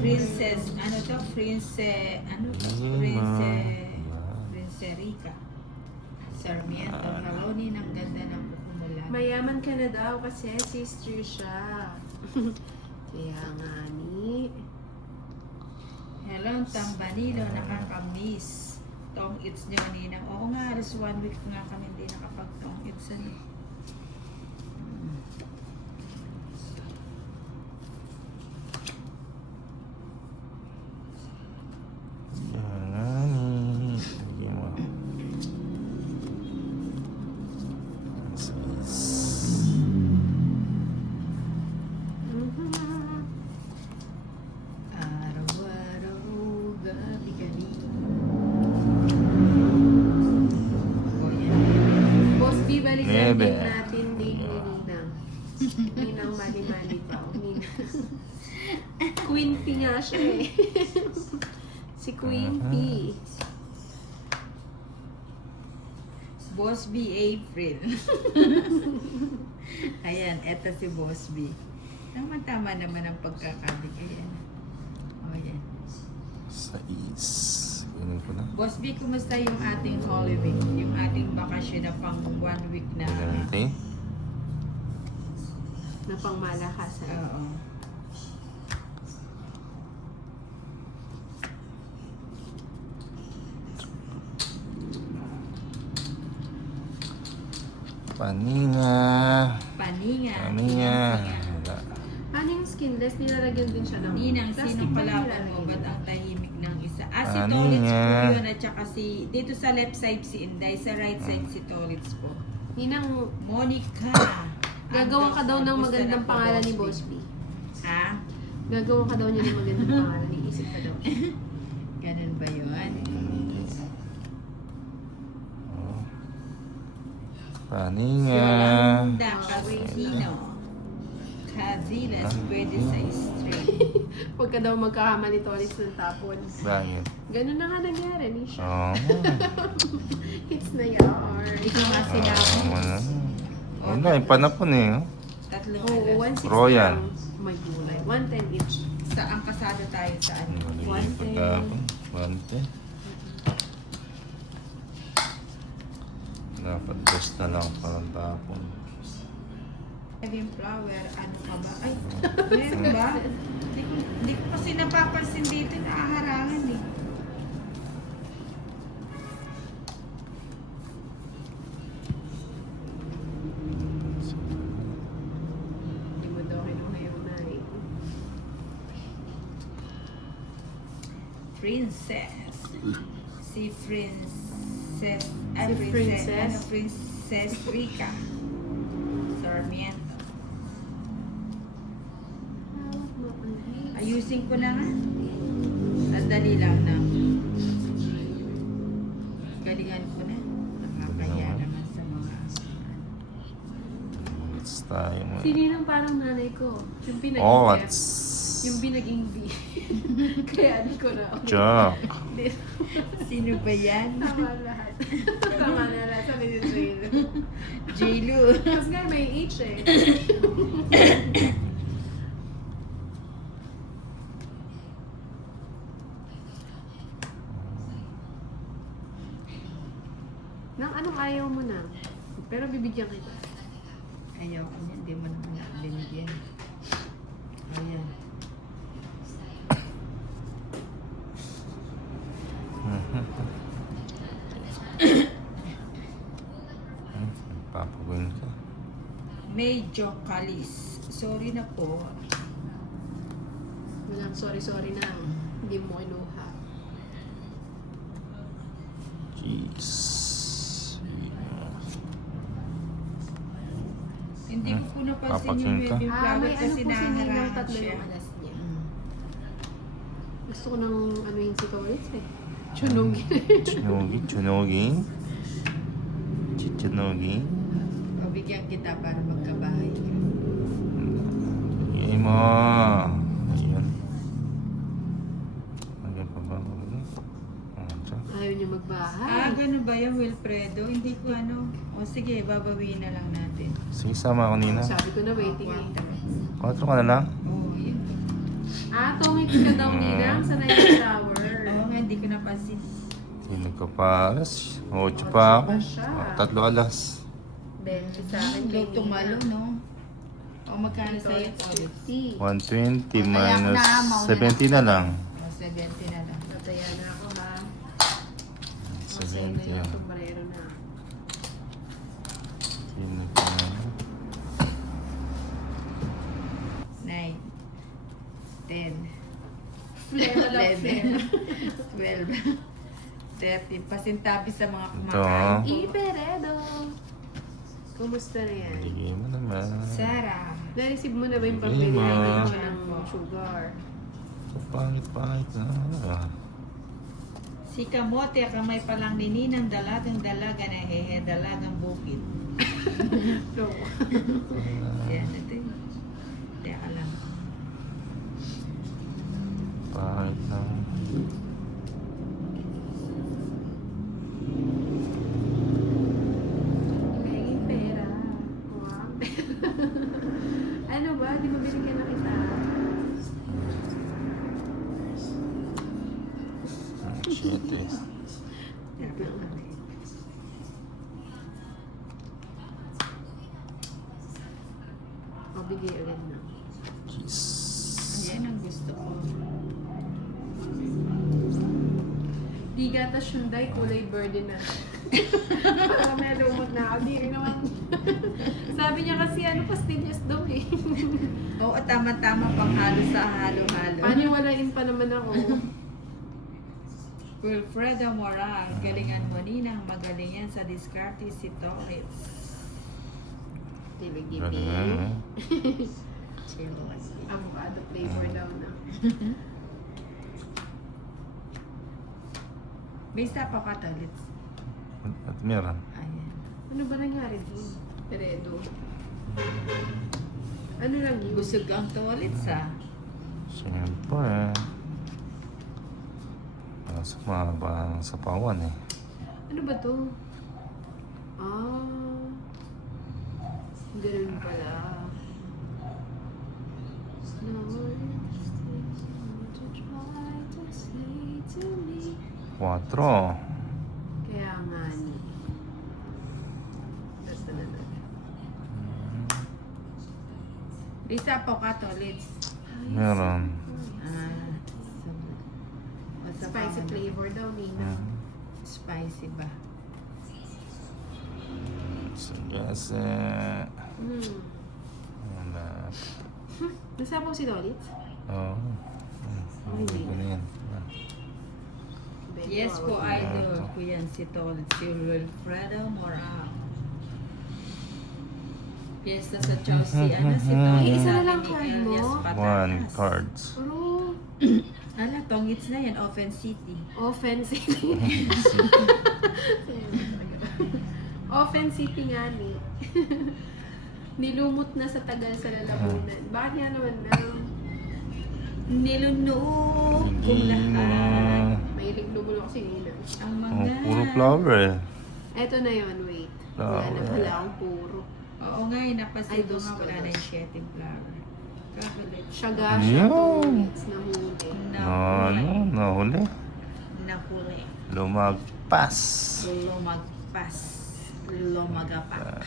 Princess, ano to? Princerica. Sarmiento. Hello, Ninang, ganda ng kukumula. Mayaman ka na daw kasi sister siya. Kaya nga ni. Hello, Tambanilo, nakakamiss. Tong its nyo, Ninang. Oo nga, alas 1 week nga kami hindi nakapag-tong its. Araw-araw, gabi-gabi. Boss B, balikan din natin date ni Ninang. Ninang mali-mali pa. Queen P nga siya eh. Si Queen P. Boss B, April. Ayan, eto si Boss B. Tama-tama naman ang pagkakabigayan. O, yan. Sais. Ganun ko na. Boss B, kumusta yung ating Holy Week? Yung ating bakasyon na pang 1 week na... Ganante. Na pangmalakasan. Oo. Paninga. Paninga. Paninga. Wala. Ano yung skinless? Nilalagyan din siya ng Ninang, plastic sino ba kalaban nilalagyan? mo? Ba't ang tahimik ng isa? Si Paninga. Tolits po yun at saka si... Dito sa left side si Inday, sa right side si Tolits po. Ninang, Monica. gagawa ka daw ng Gusto magandang na po, pangalan ni Boss Boss B. Ha? Gagawa ka daw niya ng magandang pangalan. Iisip ka daw. Ganun ba yun? Oh. Paninga. Yolanda Casino. Cazilas, pwede sa straight. Huwag ka daw magkakama ni Tolis ng tapon. Bakit? Ganun na nga nangyari, Nisha. Oo. It's na yarn. Ikaw nga sila. Wala. Wala, ipanapon eh. Oh. Tatlong Oo, alas. 160 Royal. lang. May gulay. 110 each. Sa ang kasado tayo sa ano. Mali pagkapon. Bante. Dapat best na lang parang tapon. Yung flower, ano ka ba? Ay, meron ba? Hindi ko kasi napapansin dito, nakaharangan eh. Hindi mo daw kinuha yung nai. Princess. Si Princess. Si Princess? Princess Rica. Sarmiento. Ayusin ko na nga. Sandali lang na. Galingan ko na. Nakakaya naman sa mga... It's tayo mo. Sino nang parang nanay ko? Yung pinaging Oh, F. what's... Yung binaging B. Kaya di ko na. Joke. Sino ba yan? Tama lahat. Tama na lahat. Sabi ni Jaylo. J-Lu. Mas nga may H eh. Nang anong ayaw mo na? Pero bibigyan kita. Ayaw ko niya, hindi mo naman binigyan. Ayan. Papaguin ka. Medyo kalis. Sorry na po. Walang sorry na. Hindi mo kinuha. Jeez. Hindi ko po napansin Papakin yung ka? wedding flower may ano kasi po si Ninang naharangan tatlo siya. yung alas niya. Gusto ko nang ano yung si Toritz eh. Chunugin. Chunogin. Chunogin. Chunogin. Pabigyan kita para magkabahay ka. Bigay mo. Ayan. Ayan pa ba? Ayaw niya magbahay. Ganun ba yung Wilfredo? Hindi ko ano. O sige, babawiin na lang natin. Sige, sama ako nina. Sabi ko na waiting eh. 4. 4 ka na lang? Oo, yun. Tongits ka daw, Ninang, sa Night Tower. Oo nga, hindi ko napansin. Sino ka pares? 8 pa ako. Ocho pa siya. 3 alas. 20 sa akin kay Low tumalo, Ninang. no? O magkano Ito, sa'yo? it's 50. 50. 120 minus 70 na lang. O, 70 na lang. Nataya na ako, ha? Masaya na 70 yung yan. sombrero na. Sino ka na? 9, 10, Flema lang, 11, flema. 12, 13. Pasintabi sa mga Ito. kumakain. Iperedo. Kumusta na yan? Bigay mo naman. Sarah. Na-receive mo na ba yung Bigay pambili mo. natin ng sugar? Pangit-pangit na. Si Kamote, kamay pa lang ni Ninang dalagang dalaga na hehe, dalagang bukid. No. Yan, ito yun. Teka lang. Pangit na. Penging pera. Wow. Ano ba? Di ba binigyan na kita? Shit eh. Teka lang. O, bigay agad na. Jeez. Yan ang gusto ko. Di gatas Hyundai, kulay birdie na. Parang may lumot na ako. Di rin naman. Sabi niya kasi pastillas daw eh. Oo, tama-tama pang halo sa halo-halo. Paniwalain pa naman ako. Wilfredo Moral, galingan mo Ninang, magaling yan sa diskarte si Torres. Tibig-ibig. Galing eh. Avocado flavor daw na. May isa pa ka talit. At meron. Ayan. Ano ba nangyari dun? Peredo. Ano lang yun? Busog ang toilet sa. Siyempre. Pasok mahaba ng sapawan eh. Ano ba to? Ganun pala. No words to try to say to me. 4. Kaya nga ni. Basta na na. May isa pa ka toilet. Meron. Spicy flavor daw, Nina. Spicy ba? Yes. Wala. Nasabaw si Dolitz? Oo. Hindi ko na yan. Yes po, idol ko yan si Tolit, si Wilfredo Moral. Fiesta sa Chelsea, ano si Tolit? Isa na lang card mo? 1 cards. Pero, Ala, Tongits na yan, Offen City. offensive. Offensive nga ni. Nilumot na sa tagal sa lalamunan. Bakit nga naman na? Nilunog kung Hindi mo na. lahat. Mahilig lumulo kasi Nina. Ang Oh, mga... puro flower eh. Eto na yun, wait. Wala na Flower. pala ang puro. Oo nga, napasin Ay, ko dos nga ko, wala dos. na yung shedding flower. Kakulit. Shagasha Yun. Tongits na huli. Nahuli. Nahuli. Lumagpas. Lumagpas. Lumagapak.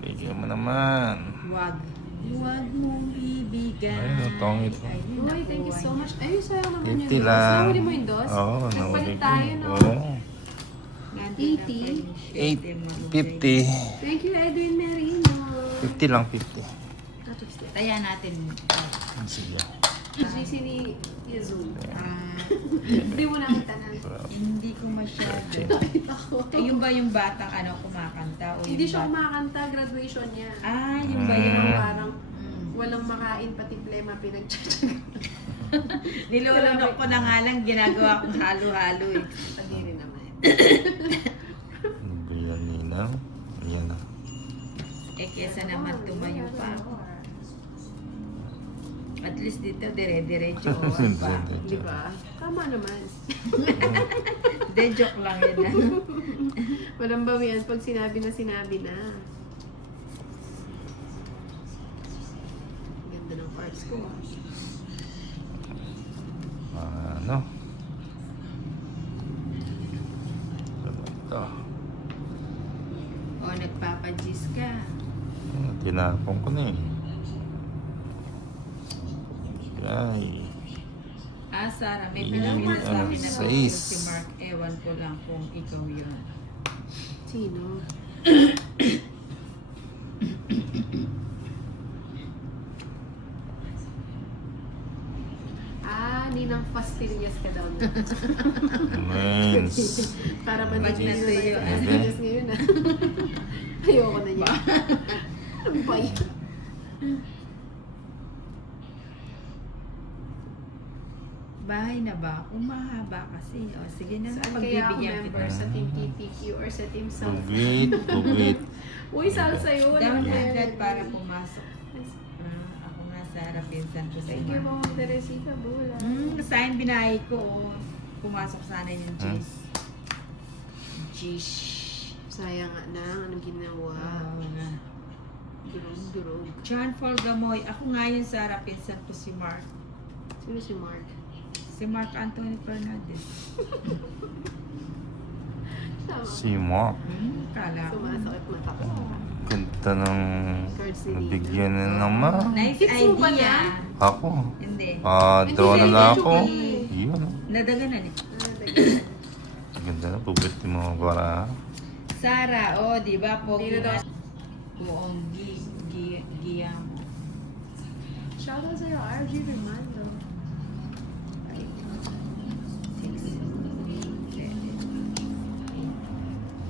Bigyan mo naman. Wag. Huwag mong ibigay. Ayun, Tongit. Ayun, Uy, thank you so much. Ay, sayang naman 50 yung dos. lang. Nahuli mo yung dos? Oo, nahuli Nagpalit ko. tayo, no? Oo. 80. 50. Thank you, Edwin Merino. 50 lang, 50. Taya natin. Sige. GC ni Yazul. Ah, Hindi mo nakita na. hindi ko masyado. Nakita ko. Yung ba yung batang kumakanta? O Hindi yung siya bat- kumakanta, graduation niya. Yung ba Yung yung... parang Mm. walang makain, pati plema pinagtsatsaga. Nilulunok ko na nga lang, ginagawa kong halo-halo eh. Pati rin naman. Ano ba yan, Ninang? Ayan na. Eh, kesa naman tumayo pa ako. At least dito, dire-diretso. Pa. Di ba? Tama naman. De, joke lang yun. Walang bawian pag sinabi na. Ganda ng parts Diyos ko. Ano? Ano ito? O, nagpapajis ka. Tinapon ko na eh. Ay. Sarah, may Yun, pinamit sa akin na sais. si Mark. Ewan ko lang kung ikaw yun. Sino? Ninang pastillas ka daw niya. Mens. Para Pag managin natuyo, yung ano? pastillas ngayon ah. Ayoko na niya. Ano ba yun? Bahay na ba? Umahaba kasi. O, sige na. Saan kaya ako Pagbibigyan member? kita. Sa Team TTQ or sa Team South? Bugit, bugit. Uy, salsa yun. Down Ano like yan? that para pumasok. Ako nga sa pinsan ko sa Thank you, Mama Teresita Bula. Saan binahay ko. Oh. Pumasok sana yung cheese. Cheese. Sayang nga na. Anong ginawa? Oo nga. Durog-durog. John Paul Gamoy. Ako nga yun, Sarah. Pinsan ko si Mark. Sino si Mark? Si Mark Anthony Fernandez. Tama. Si Mark. Kala ko. Sumasakit mata ko. Ganda ng Cards ni nabigyan na naman. Nice Hits mo ba idea. Ako. Hindi. Draw na lang ako. Hindi. Yun. Nadaganan eh. Ganda na. Bugit mo para. Sarah, di ba? Pogi Hindi na daw. na. Buong giya mo. Shoutout sa'yo, RG Remando.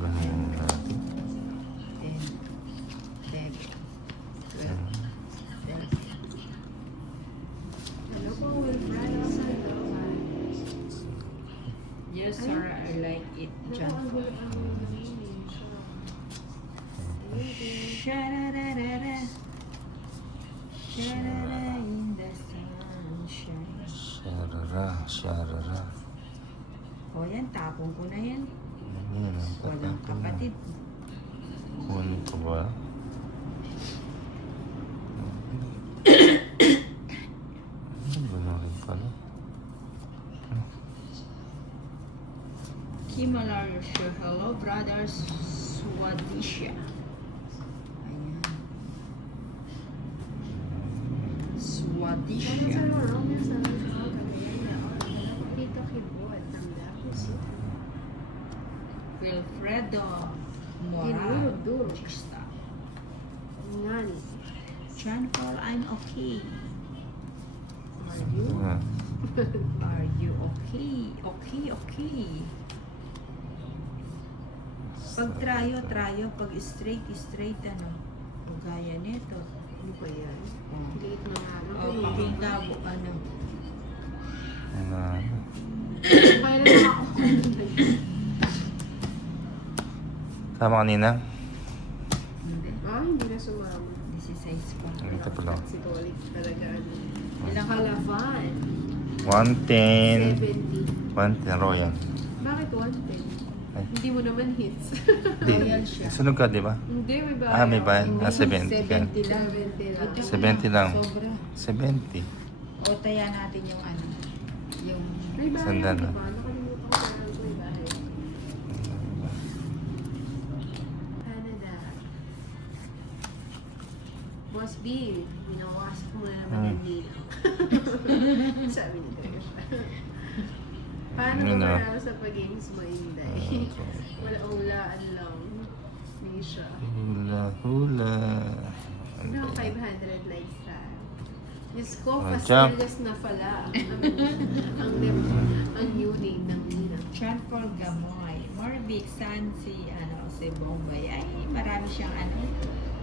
Ganun natin. Hello po, Wilfred. Yes, Sarah, I like it. John Paul. Sha-da-da-da-da. Sha-da-da in the sunshine. Sharara. O yan, tapon ko na yan. Yun. Walang kapatid. Kunin ko ba? Gano'n pala. Kimalario show. Hello, brothers. Swadisha. Ayan. Swadisha. Tito Kibo at Tanda po siya. Wilfredo Dinurog-durog. Morales. Ngani. John Paul, I'm okay. Are you? Are you okay? Okay. Pag tryo. Pag straight, ano. Gaya nito. Ano ba yan? Oh. Liit na nga. Pakingabo, ano. Kaya na ako. Tama kanina? Hindi. Hindi na sumama. 16 pa. Ito pala. Si Tolik talaga. Ilang Kalavan. 110. 70. 110 Royal. Bakit 110? Ay. Hindi mo naman hits. Royal siya. Sunog ka, di ba? Hindi, may bahay. May bayan. 70 ka. 70 lang. 70 70 lang. lang. Sobra. 70. O, taya natin yung ano. Yung... May bahay, Sandal di na. ba? Nakalimutan ko na lang may bahay. Canada. Boss B, binawasak mo na naman yung nila. Sabi ni Trish. Paano Yun ba na. para sa pag-games mo, Inday? Wala ulaan lang. Hindi siya. Hula. Ano, 500 likes tayo. Diyos ko, Champ. pastillas na pala ang new name ng Nina. John Paul Gamoy. Morbik, saan si Bombay? Ay, marami siyang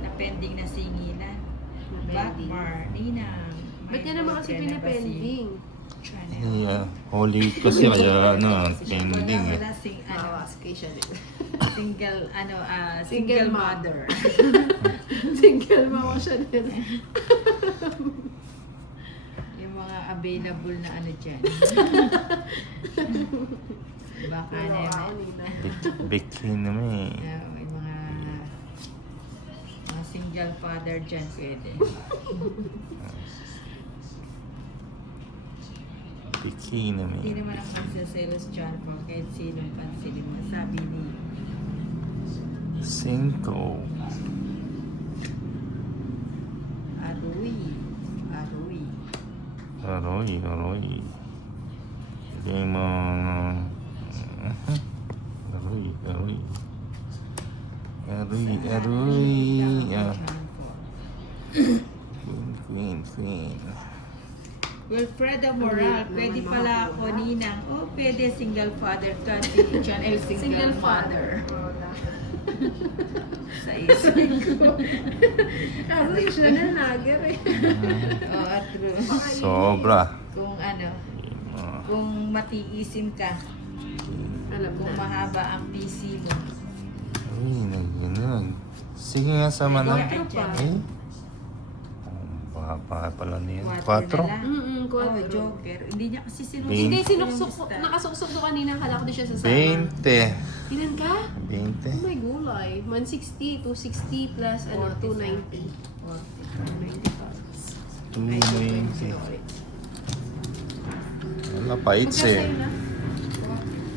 na pending na singilan. Blackmar, Nina. Ba't niya naman kasi pinapending? Holy kasi kaya pending eh. Wala Bawas kay siya din. single Single mother. Single mama siya din. Yung mga available na dyan. Baka naman. Bikini naman eh. Yung mga single father dyan pwede. Tiki na Hindi may. naman ako magsaselos dyan po kahit sinong pansinin mo. Sabi ni 5. Aroy. Aroy. Aroy, aroy. Bigay mo. Aroy, aroy. Aroy, aroy. Ah, queen, queen. Wilfredo Moral, pwede pala ako ninang. Oh, pwede single father ka. Si John L. Single father. Sa isa ko. Kaso siya na nager eh. Oo, true. Sobra. Kung ano, Ah, kung matiisin ka, Alam kung na. mahaba ang PC mo. Uy, nagganun. Sige nga sama na. Quattro pa. Eh? Baka pala niya. 4. Quattro na lang. Oh, Quattro. Joker. Hindi niya kasi sinusunod. Hindi, Yung sinuksok ko. lista. Nakasuksok ko kanina. Akala ko di siya sasama. 20. Ilan ka? 20. Oh my gulay. 160, 260 plus ano, 290. 290 pounds. 290. Wala, pait Magkasa'yo eh. na?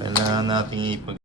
Kailangan natin ipag